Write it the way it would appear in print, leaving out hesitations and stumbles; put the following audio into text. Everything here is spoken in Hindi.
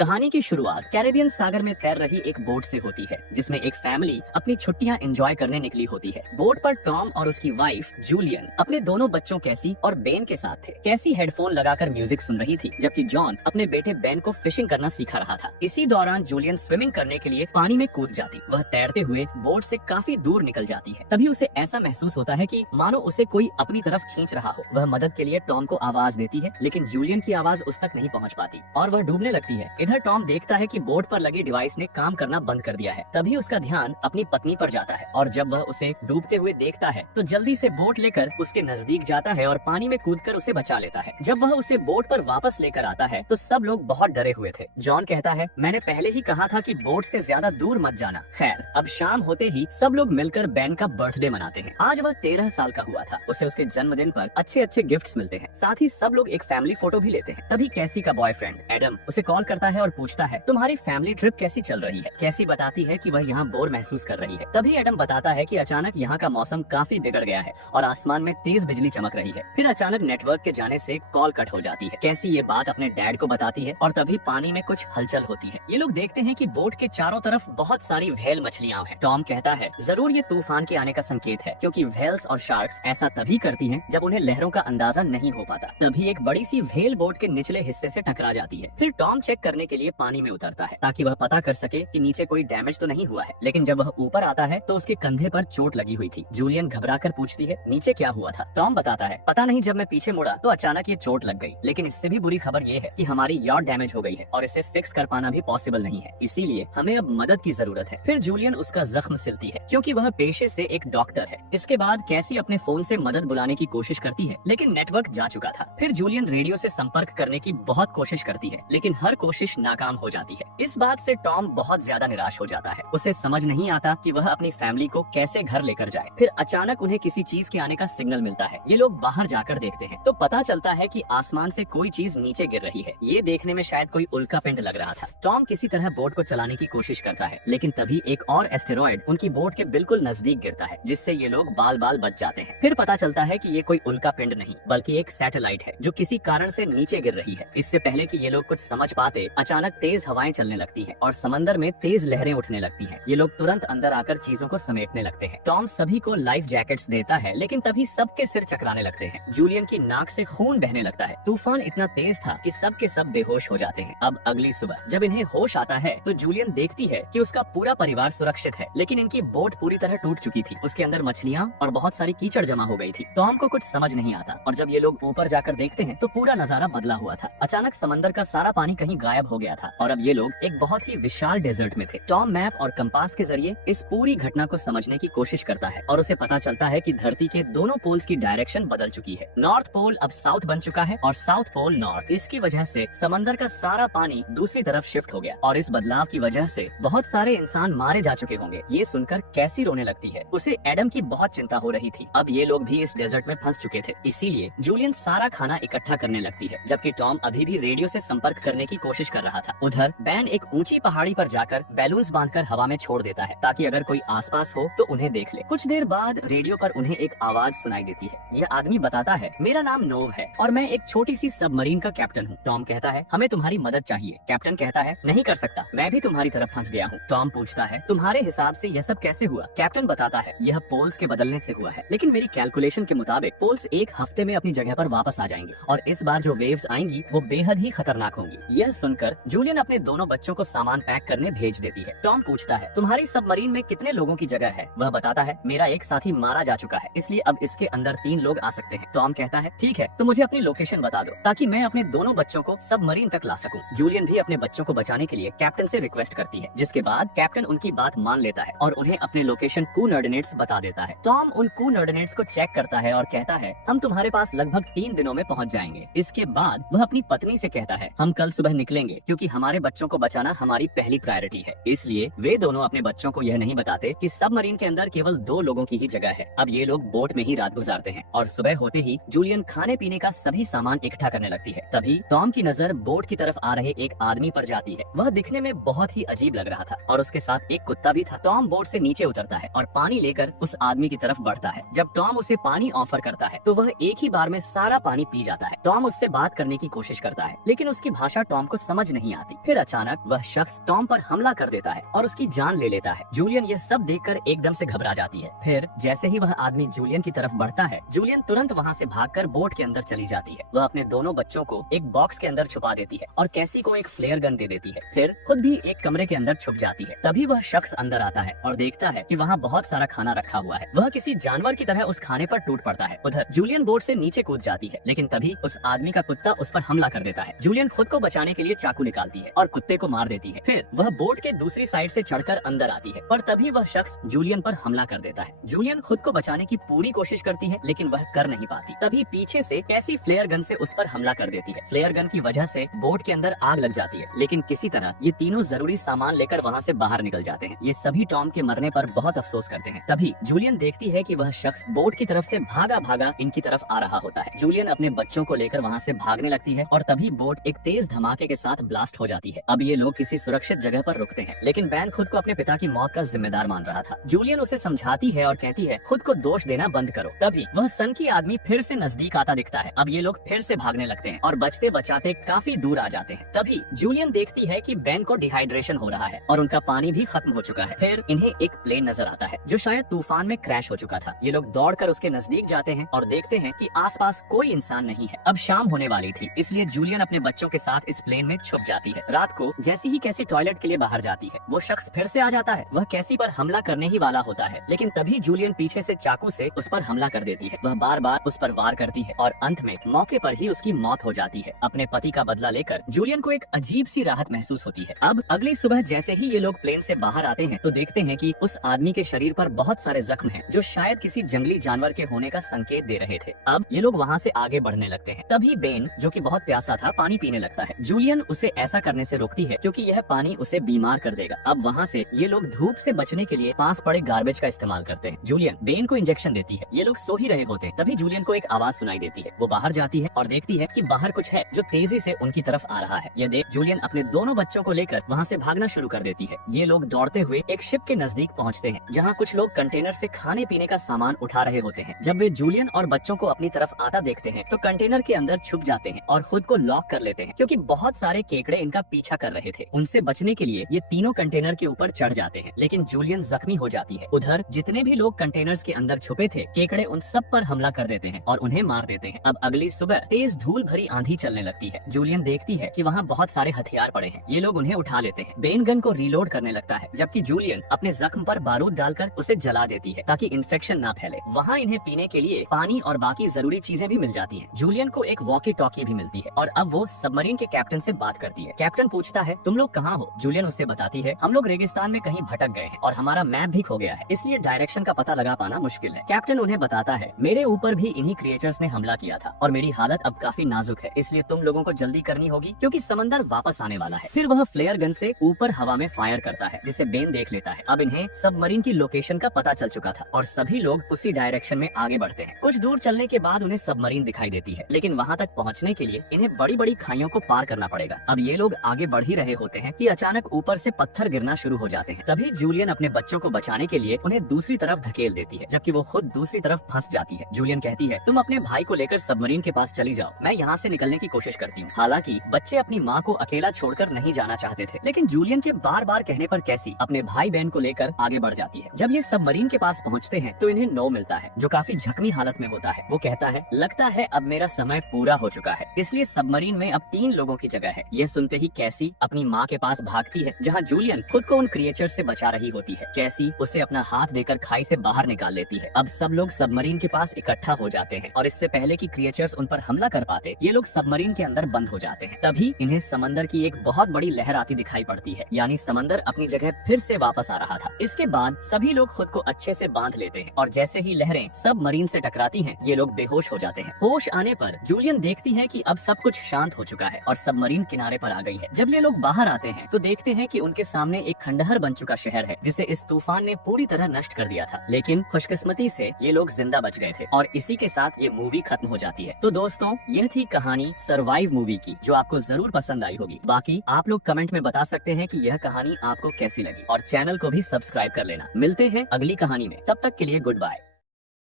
कहानी की शुरुआत कैरेबियन सागर में तैर रही एक बोट से होती है, जिसमें एक फैमिली अपनी छुट्टियां एंजॉय करने निकली होती है। बोट पर टॉम और उसकी वाइफ जूलियन अपने दोनों बच्चों कैसी और बेन के साथ थे। कैसी हेडफोन लगाकर म्यूजिक सुन रही थी, जबकि जॉन अपने बेटे बेन को फिशिंग करना सिखा रहा था। इसी दौरान जूलियन स्विमिंग करने के लिए पानी में कूद जाती। वह तैरते हुए बोट से काफी दूर निकल जाती है। तभी उसे ऐसा महसूस होता है कि मानो उसे कोई अपनी तरफ खींच रहा हो। वह मदद के लिए टॉम को आवाज देती है, लेकिन जूलियन की आवाज उस तक नहीं पहुंच पाती और वह डूबने लगती है। इधर टॉम देखता है कि बोट पर लगे डिवाइस ने काम करना बंद कर दिया है। तभी उसका ध्यान अपनी पत्नी पर जाता है और जब वह उसे डूबते हुए देखता है तो जल्दी से बोट लेकर उसके नजदीक जाता है और पानी में कूदकर उसे बचा लेता है। जब वह उसे बोट पर वापस लेकर आता है तो सब लोग बहुत डरे हुए थे। जॉन कहता है, मैंने पहले ही कहा था कि बोट से ज्यादा दूर मत जाना। खैर, अब शाम होते ही सब लोग मिलकर बेन का बर्थडे मनाते हैं। आज वह 13 साल का हुआ था। उसे उसके जन्मदिन पर अच्छे अच्छे गिफ्ट्स मिलते हैं। साथ ही सब लोग एक फैमिली फोटो भी लेते हैं। तभी कैसी का बॉयफ्रेंड एडम उसे कॉल करता है और पूछता है, तुम्हारी फैमिली ट्रिप कैसी चल रही है? कैसी बताती है कि वह यहाँ बोर महसूस कर रही है। तभी एडम बताता है कि अचानक यहाँ का मौसम काफी बिगड़ गया है और आसमान में तेज बिजली चमक रही है। फिर अचानक नेटवर्क के जाने से कॉल कट हो जाती है। कैसी ये बात अपने डैड को बताती है और तभी पानी में कुछ हलचल होती है। ये लोग देखते हैं कि बोट के चारों तरफ बहुत सारी व्हेल मछलियां हैं। टॉम कहता है, जरूर ये तूफान के आने का संकेत है, क्योंकि व्हेल्स और शार्क्स ऐसा तभी करती हैं जब उन्हें लहरों का अंदाजा नहीं हो पाता। तभी एक बड़ी सी व्हेल बोट के निचले हिस्से से टकरा जाती है। फिर टॉम चेक करने के लिए पानी में उतरता है ताकि वह पता कर सके कि नीचे कोई डैमेज तो नहीं हुआ है। लेकिन जब वह ऊपर आता है तो उसके कंधे पर चोट लगी हुई थी। जूलियन घबराकर पूछती है, नीचे क्या हुआ था? टॉम बताता है, पता नहीं, जब मैं पीछे मुड़ा तो अचानक ये चोट लग गई। लेकिन इससे भी बुरी खबर ये है कि हमारी यॉट डैमेज हो गई है और इसे फिक्स कर पाना भी पॉसिबल नहीं है। इसीलिए हमें अब मदद की जरूरत है। फिर जूलियन उसका जख्म सिलती है, क्योंकि वह पेशे से एक डॉक्टर है। इसके बाद कैसी अपने फोन से मदद बुलाने की कोशिश करती है, लेकिन नेटवर्क जा चुका था। फिर जूलियन रेडियो से संपर्क करने की बहुत कोशिश करती है, लेकिन हर कोशिश नाकाम हो जाती है। इस बात से टॉम बहुत ज्यादा निराश हो जाता है। उसे समझ नहीं आता कि वह अपनी फैमिली को कैसे घर लेकर जाए। फिर अचानक उन्हें किसी चीज के आने का सिग्नल मिलता है। ये लोग बाहर जाकर देखते हैं तो पता चलता है कि आसमान से कोई चीज नीचे गिर रही है। ये देखने में शायद कोई उल्का पिंड लग रहा था। टॉम किसी तरह बोट को चलाने की कोशिश करता है, लेकिन तभी एक और एस्टेरॉयड उनकी बोट के बिल्कुल नजदीक गिरता है, जिससे ये लोग बाल बाल बच जाते हैं। फिर पता चलता है कि ये कोई उल्का पिंड नहीं बल्कि एक सैटेलाइट है जो किसी कारण से नीचे गिर रही है। इससे पहले कि ये लोग कुछ समझ पाते, अचानक तेज हवाएं चलने लगती हैं और समंदर में तेज लहरें उठने लगती हैं। ये लोग तुरंत अंदर आकर चीजों को समेटने लगते हैं। टॉम सभी को लाइफ जैकेट्स देता है, लेकिन तभी सबके सिर चकराने लगते हैं। जूलियन की नाक से खून बहने लगता है। तूफान इतना तेज था कि सब के सब बेहोश हो जाते हैं। अब अगली सुबह जब इन्हें होश आता है तो जूलियन देखती है कि उसका पूरा परिवार सुरक्षित है, लेकिन इनकी बोट पूरी तरह टूट चुकी थी। उसके अंदर मछलियां और बहुत सारी कीचड़ जमा हो गई थी। टॉम को कुछ समझ नहीं आता और जब ये लोग ऊपर जाकर देखते हैं तो पूरा नजारा बदला हुआ था। अचानक समंदर का सारा पानी कहीं गायब हो गया था और अब ये लोग एक बहुत ही विशाल डेजर्ट में थे। टॉम मैप और कंपास के जरिए इस पूरी घटना को समझने की कोशिश करता है और उसे पता चलता है कि धरती के दोनों पोल्स की डायरेक्शन बदल चुकी है। नॉर्थ पोल अब साउथ बन चुका है और साउथ पोल नॉर्थ। इसकी वजह से समंदर का सारा पानी दूसरी तरफ शिफ्ट हो गया और इस बदलाव की वजह से बहुत सारे इंसान मारे जा चुके होंगे। ये सुनकर कैसी रोने लगती है। उसे एडम की बहुत चिंता हो रही थी। अब ये लोग भी इस डेजर्ट में फंस चुके थे। इसीलिए जूलियन सारा खाना इकट्ठा करने लगती है, जबकि टॉम अभी भी रेडियो से संपर्क करने की कोशिश कर रहा था। उधर बैन एक ऊंची पहाड़ी पर जाकर बैलून्स बांधकर हवा में छोड़ देता है ताकि अगर कोई आसपास हो तो उन्हें देख ले। कुछ देर बाद रेडियो पर उन्हें एक आवाज सुनाई देती है। यह आदमी बताता है, मेरा नाम नोव है और मैं एक छोटी सी सबमरीन का कैप्टन हूँ। टॉम कहता है, हमें तुम्हारी मदद चाहिए। कैप्टन कहता है, नहीं कर सकता, मैं भी तुम्हारी तरफ फंस गया हूँ। टॉम पूछता है, तुम्हारे हिसाब से यह सब कैसे हुआ? कैप्टन बताता है, यह पोल्स के बदलने से हुआ है, लेकिन मेरी कैलकुलेशन के मुताबिक पोल्स एक हफ्ते में अपनी जगह पर वापस आ जाएंगे और इस बार जो वेव्स आएंगी वो बेहद ही खतरनाक होंगी। यह सुनकर जूलियन अपने दोनों बच्चों को सामान पैक करने भेज देती है। टॉम पूछता है, तुम्हारी सबमरीन में कितने लोगों की जगह है? वह बताता है, मेरा एक साथी मारा जा चुका है, इसलिए अब इसके अंदर 3 लोग आ सकते हैं। टॉम कहता है, ठीक है, तो मुझे अपनी लोकेशन बता दो ताकि मैं अपने दोनों बच्चों को सबमरीन तक ला सकूं। जूलियन भी अपने बच्चों को बचाने के लिए कैप्टन से रिक्वेस्ट करती है, जिसके बाद कैप्टन उनकी बात मान लेता है और उन्हें अपने लोकेशन कोऑर्डिनेट्स बता देता है। टॉम उन कोऑर्डिनेट्स को चेक करता है और कहता है, हम तुम्हारे पास लगभग 3 दिनों में पहुंच जाएंगे। इसके बाद वह अपनी पत्नी से कहता है, हम कल सुबह निकलेंगे क्योंकि हमारे बच्चों को बचाना हमारी पहली प्रायोरिटी है। इसलिए वे दोनों अपने बच्चों को यह नहीं बताते कि सबमरीन के अंदर केवल 2 लोगों की ही जगह है। अब ये लोग बोट में ही रात गुजारते हैं और सुबह होते ही जूलियन खाने पीने का सभी सामान इकट्ठा करने लगती है। तभी टॉम की नजर बोट की तरफ आ रहे एक आदमी पर जाती है। वह दिखने में बहुत ही अजीब लग रहा था और उसके साथ एक कुत्ता भी था। टॉम बोट से नीचे उतरता है और पानी लेकर उस आदमी की तरफ बढ़ता है। जब टॉम उसे पानी ऑफर करता है तो वह एक ही बार में सारा पानी पी जाता है। टॉम उससे बात करने की कोशिश करता है, लेकिन उसकी भाषा टॉम को समझ समझ नहीं आती। फिर अचानक वह शख्स टॉम पर हमला कर देता है और उसकी जान ले लेता है। जूलियन ये सब देखकर एकदम से घबरा जाती है। फिर जैसे ही वह आदमी जूलियन की तरफ बढ़ता है, जूलियन तुरंत वहाँ से भागकर बोट के अंदर चली जाती है। वह अपने दोनों बच्चों को एक बॉक्स के अंदर छुपा देती है और कैसी को एक फ्लेयर गन दे देती है। फिर खुद भी एक कमरे के अंदर छुप जाती है। तभी वह शख्स अंदर आता है और देखता है कि वहाँ बहुत सारा खाना रखा हुआ है। वह किसी जानवर की तरह उस खाने पर टूट पड़ता है। उधर जूलियन बोट से नीचे कूद जाती है, लेकिन तभी उस आदमी का कुत्ता उस पर हमला कर देता है। जूलियन खुद को बचाने के लिए चाकू निकालती है और कुत्ते को मार देती है। फिर वह बोट के दूसरी साइड से चढ़कर अंदर आती है, पर तभी वह शख्स जूलियन पर हमला कर देता है। जूलियन खुद को बचाने की पूरी कोशिश करती है, लेकिन वह कर नहीं पाती। तभी पीछे से कैसी फ्लेयर गन से उस पर हमला कर देती है। फ्लेयर गन की वजह से बोट के अंदर आग लग जाती है, लेकिन किसी तरह ये तीनों जरूरी सामान लेकर वहाँ से बाहर निकल जाते हैं। ये सभी टॉम के मरने पर बहुत अफसोस करते हैं। तभी जूलियन देखती है कि वह शख्स बोट की तरफ से भागा भागा इनकी तरफ आ रहा होता है। जूलियन अपने बच्चों को लेकर वहाँ से भागने लगती है और तभी बोट एक तेज धमाके के साथ ब्लास्ट हो जाती है। अब ये लोग किसी सुरक्षित जगह पर रुकते हैं, लेकिन बैन खुद को अपने पिता की मौत का जिम्मेदार मान रहा था। जूलियन उसे समझाती है और कहती है खुद को दोष देना बंद करो। तभी वह सन की आदमी फिर से नजदीक आता दिखता है। अब ये लोग फिर से भागने लगते हैं और बचते बचाते काफी दूर आ जाते हैं। तभी जूलियन देखती है कि बेन को डिहाइड्रेशन हो रहा है और उनका पानी भी खत्म हो चुका है। फिर इन्हें एक प्लेन नजर आता है जो शायद तूफान में क्रैश हो चुका था। ये लोग दौड़कर उसके नजदीक जाते हैं और देखते हैं कि आसपास कोई इंसान नहीं है। अब शाम होने वाली थी, इसलिए जूलियन अपने बच्चों के साथ इस प्लेन में छुप जाती है। रात को जैसी ही कैसी टॉयलेट के लिए बाहर जाती है, वो शख्स फिर से आ जाता है। वह कैसी पर हमला करने ही वाला होता है, लेकिन तभी जूलियन पीछे से चाकू से उस पर हमला कर देती है। वह बार बार उस पर वार करती है और अंत में मौके पर ही उसकी मौत हो जाती है। अपने पति का बदला लेकर जूलियन को एक अजीब सी राहत महसूस होती है। अब अगली सुबह जैसे ही ये लोग प्लेन से बाहर आते हैं, तो देखते हैं कि उस आदमी के शरीर पर बहुत सारे जख्म हैं, जो शायद किसी जंगली जानवर के होने का संकेत दे रहे थे। अब ये लोग वहाँ से आगे बढ़ने लगते हैं। तभी बेन, जो कि बहुत प्यासा था, पानी पीने लगता है। जूलियन उसे ऐसा करने से रोकती है क्योंकि यह पानी उसे बीमार कर देगा। अब वहाँ से ये लोग धूप से बचने के लिए पास पड़े गार्बेज का इस्तेमाल करते हैं। जूलियन बेन को इंजेक्शन देती है। ये लोग सो ही रहे होते हैं, तभी जूलियन को एक आवाज सुनाई देती है। वो बाहर जाती है और देखती है कि बाहर कुछ है जो तेजी से उनकी तरफ आ रहा है। यह देख जूलियन अपने दोनों बच्चों को लेकर वहाँ से भागना शुरू कर देती है। ये लोग दौड़ते हुए एक शिप के नजदीक पहुँचते हैं, जहाँ कुछ लोग कंटेनर से खाने पीने का सामान उठा रहे होते हैं। जब वे जूलियन और बच्चों को अपनी तरफ आता देखते हैं, तो कंटेनर के अंदर छुप जाते हैं और खुद को लॉक कर लेते हैं, क्योंकि बहुत सारे केकड़े इनका पीछा कर रहे थे। उनसे बचने के लिए ये तीनों कंटेनर के ऊपर चढ़ जाते हैं, लेकिन जूलियन जख्मी हो जाती है। उधर जितने भी लोग कंटेनर्स के अंदर छुपे थे, केकड़े उन सब पर हमला कर देते हैं और उन्हें मार देते हैं। अब अगली सुबह तेज धूल भरी आंधी चलने लगती है। जूलियन देखती है कि वहाँ बहुत सारे हथियार पड़े हैं। ये लोग उन्हें उठा लेते हैं। बेन गन को रीलोड करने लगता है, जबकि जूलियन अपने जख्म पर बारूद डालकर उसे जला देती है ताकि इन्फेक्शन ना फैले। वहाँ इन्हें पीने के लिए पानी और बाकी जरूरी चीजें भी मिल जाती हैं। जूलियन को एक वॉकी टॉकी भी मिलती है और अब वो सबमरीन के कैप्टन से बात करती है। कैप्टन पूछता है, तुम लोग कहाँ हो? जूलियन उससे बताती है, हम लोग रेगिस्तान में कहीं भटक गए हैं और हमारा मैप भी खो गया है, इसलिए डायरेक्शन का पता लगा पाना मुश्किल है। कैप्टन उन्हें बताता है, मेरे ऊपर भी इन्हीं क्रिएचर्स ने हमला किया था और मेरी हालत अब काफी नाजुक है, इसलिए तुम लोगों को जल्दी करनी होगी क्योंकि समंदर वापस आने वाला है। फिर वह फ्लेयर गन से ऊपर हवा में फायर करता है, जिसे बेन देख लेता है। अब इन्हें सबमरीन की लोकेशन का पता चल चुका था और सभी लोग उसी डायरेक्शन में आगे बढ़ते हैं। कुछ दूर चलने के बाद उन्हें सबमरीन दिखाई देती है, लेकिन वहाँ तक पहुँचने के लिए इन्हें बड़ी बड़ी खाइयों को पार करना पड़ेगा। अब ये लोग आगे बढ़ ही रहे होते हैं कि अचानक ऊपर से पत्थर गिरना शुरू हो जाते हैं। तभी जूलियन अपने बच्चों को बचाने के लिए उन्हें दूसरी तरफ धकेल देती है, जबकि वो खुद दूसरी तरफ फंस जाती है। जूलियन कहती है, तुम अपने भाई को लेकर सबमरीन के पास चली जाओ, मैं यहाँ से निकलने की कोशिश करती हूँ। हालांकि बच्चे अपनी माँ को अकेला छोड़कर नहीं जाना चाहते थे, लेकिन जूलियन के बार बार कहने पर कैसी अपने भाई बहन को लेकर आगे बढ़ जाती है। जब ये सबमरीन के पास पहुँचते हैं तो इन्हें नो मिलता है, जो काफी जख्मी हालत में होता है। वो कहता है, लगता है अब मेरा समय पूरा हो चुका है, इसलिए सबमरीन में अब 3 लोगों की जगह है। यह सुनते ही कैसी अपनी माँ के पास भागती है, जहाँ जूलियन खुद को उन क्रिएचर से बचा रही होती है। कैसी उसे अपना हाथ देकर खाई से बाहर निकाल लेती है। अब सब लोग सबमरीन के पास इकट्ठा हो जाते हैं और इससे पहले कि क्रिएचर्स उन पर हमला कर पाते, ये लोग सबमरीन के अंदर बंद हो जाते हैं। तभी इन्हें समंदर की एक बहुत बड़ी लहर आती दिखाई पड़ती है, यानी समंदर अपनी जगह फिर से वापस आ रहा था। इसके बाद सभी लोग खुद को अच्छे से बांध लेते हैं और जैसे ही लहरें सबमरीन से टकराती हैं, ये लोग बेहोश हो जाते हैं। होश आने पर जूलियन देखती है कि अब सब कुछ शांत हो चुका है और सबमरीन किनारे पर आ गई है। जब ये लोग बाहर आते हैं तो देखते हैं कि उनके सामने एक खंडहर बन चुका शहर है, जिसे इस तूफान ने पूरी तरह नष्ट कर दिया था। लेकिन खुशकिस्मती से ये लोग जिंदा बच गए थे और इसी के साथ ये मूवी खत्म हो जाती है। तो दोस्तों, यह थी कहानी सरवाइव मूवी की, जो आपको जरूर पसंद आई होगी। बाकी आप लोग कमेंट में बता सकते हैं कि यह कहानी आपको कैसी लगी और चैनल को भी सब्सक्राइब कर लेना। मिलते हैं अगली कहानी में, तब तक के लिए गुड बाय।